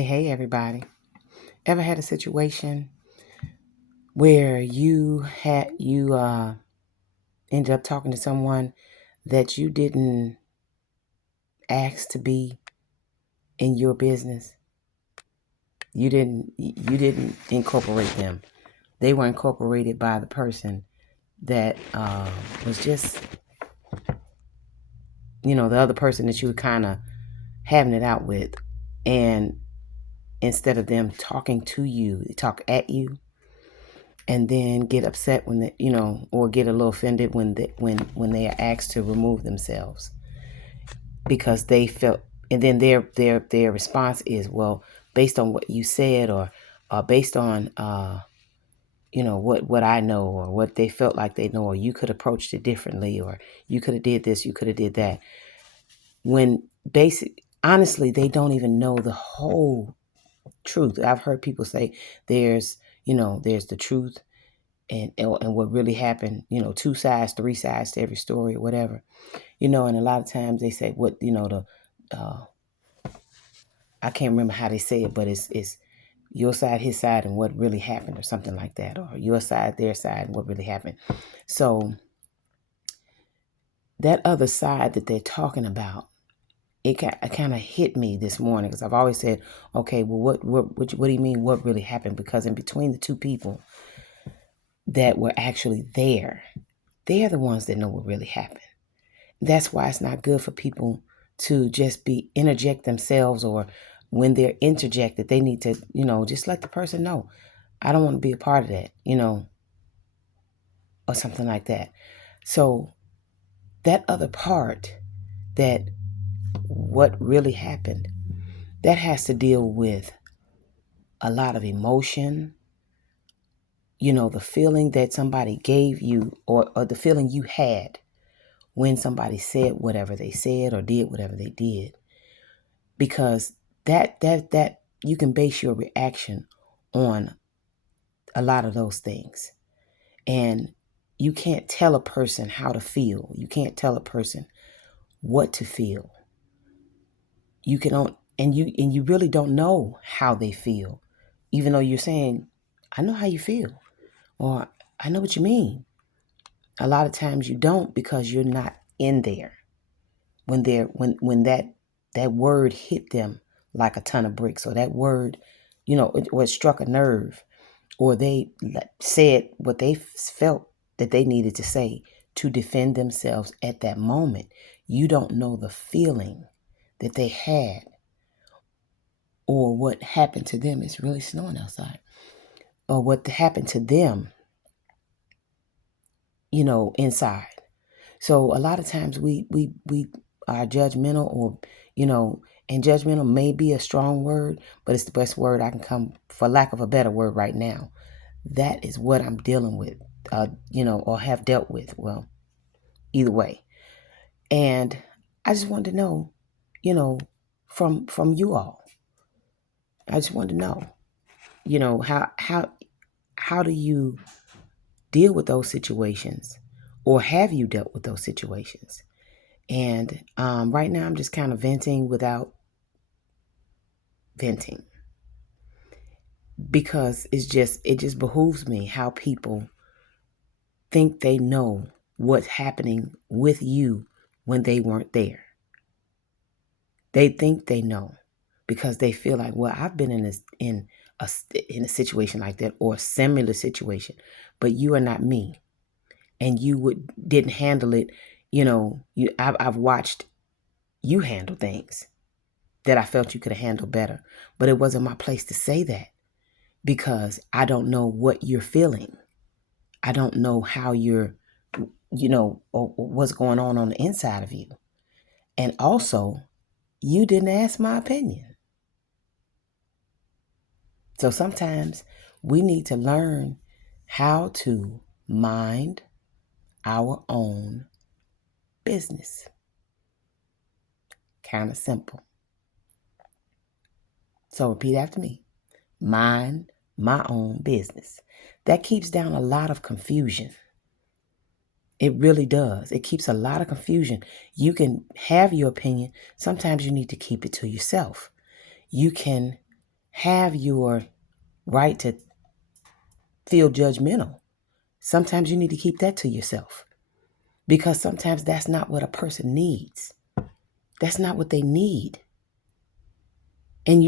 Hey, everybody. Ever had a situation where you ended up talking to someone that you didn't ask to be in your business? You didn't incorporate them. They were incorporated by the person that was just, the other person that you were kind of having it out with. And instead of them talking to you, they talk at you and then get upset when or get a little offended when they are asked to remove themselves because they felt, and then their response is, well, based on what you said, or based on what I know, or what they felt like they know, or you could approach it differently, or you could have did this, you could have did that. When honestly, they don't even know the whole truth. I've heard people say there's the truth and what really happened, two sides, three sides to every story, or whatever, and a lot of times they say what, I can't remember how they say it, but it's your side, his side, and what really happened, or something like that, or your side, their side, and what really happened. So that other side that they're talking about, it kind of hit me this morning, because I've always said, okay, well, what do you mean, what really happened? Because in between the two people that were actually there, they're the ones that know what really happened. That's why it's not good for people to just interject themselves, or when they're interjected, they need to, just let the person know, I don't want to be a part of that, or something like that. So that other part, that what really happened, that has to deal with a lot of emotion, the feeling that somebody gave you, or the feeling you had when somebody said whatever they said, or did whatever they did. Because that you can base your reaction on a lot of those things. And you can't tell a person how to feel. You can't tell a person what to feel. You can and you really don't know how they feel, even though you're saying, I know how you feel, or I know what you mean. A lot of times you don't, because you're not in there when that word hit them like a ton of bricks, or that word, it struck a nerve, or they said what they felt that they needed to say to defend themselves at that moment. You don't know the feeling that they had, or what happened to them. It's really snowing outside. Or what happened to them, inside. So a lot of times we are judgmental, or, and judgmental may be a strong word, but it's the best word I can come, for lack of a better word right now. That is what I'm dealing with, or have dealt with. Well, either way. And I just wanted to know, from you all. I just wanted to know, how do you deal with those situations, or have you dealt with those situations? And right now, I'm just kind of venting without venting, because it just behooves me how people think they know what's happening with you when they weren't there. They think they know, because they feel like, well, I've been in a situation like that, or a similar situation, but you are not me, and you didn't handle it. I've watched you handle things that I felt you could have handled better, but it wasn't my place to say that, because I don't know what you're feeling. I don't know how you're, or what's going on the inside of you. And also, you didn't ask my opinion. So sometimes we need to learn how to mind our own business. Kind of simple. So repeat after me. Mind my own business. That keeps down a lot of confusion. It really does. It keeps a lot of confusion. You can have your opinion. Sometimes you need to keep it to yourself. You can have your right to feel judgmental. Sometimes you need to keep that to yourself, because sometimes that's not what a person needs. That's not what they need. And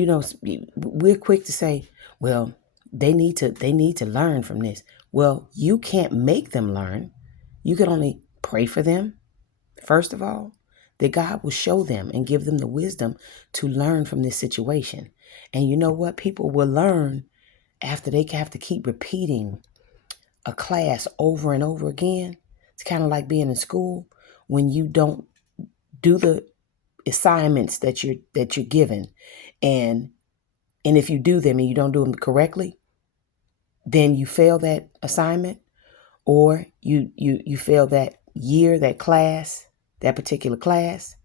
we're quick to say, well, they need to learn from this. Well, you can't make them learn. You can only pray for them, first of all, that God will show them and give them the wisdom to learn from this situation. And you know what? People will learn after they have to keep repeating a class over and over again. It's kind of like being in school when you don't do the assignments that you're given, and if you do them and you don't do them correctly, then you fail that assignment, or you fail that year, that class, that particular class.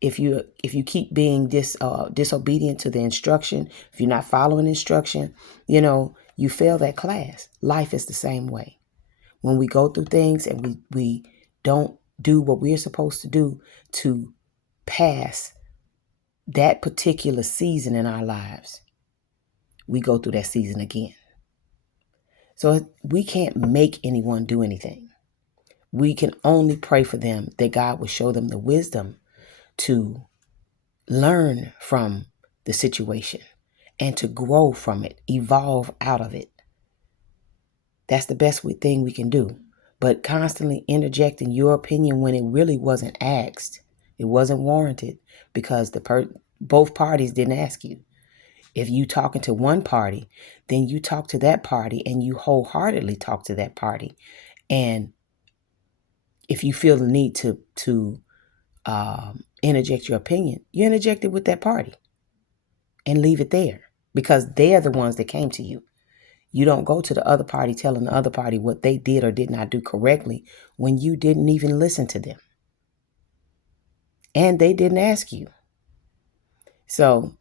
If you keep being disobedient to the instruction, if you're not following instruction, you fail that class. Life is the same way. When we go through things and we don't do what we're supposed to do to pass that particular season in our lives, we go through that season again. So we can't make anyone do anything. We can only pray for them that God will show them the wisdom to learn from the situation and to grow from it, evolve out of it. That's the best thing we can do. But constantly interjecting your opinion when it really wasn't asked, it wasn't warranted, because both parties didn't ask you. If you talking to one party, then you talk to that party and you wholeheartedly talk to that party. And if you feel the need to interject your opinion, you interject it with that party and leave it there, because they're the ones that came to you. You don't go to the other party telling the other party what they did or did not do correctly when you didn't even listen to them. And they didn't ask you. So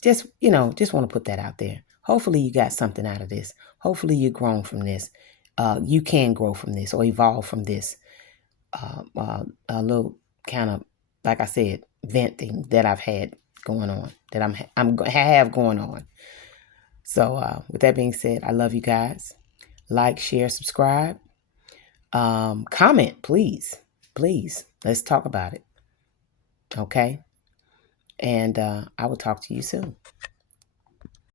just want to put that out there. Hopefully you got something out of this. Hopefully you've grown from this. You can grow from this or evolve from this. A little kind of, like I said, venting that I've had going on, that I have going on. So with that being said, I love you guys. Like, share, subscribe. Comment, please. Let's talk about it. Okay? And I will talk to you soon.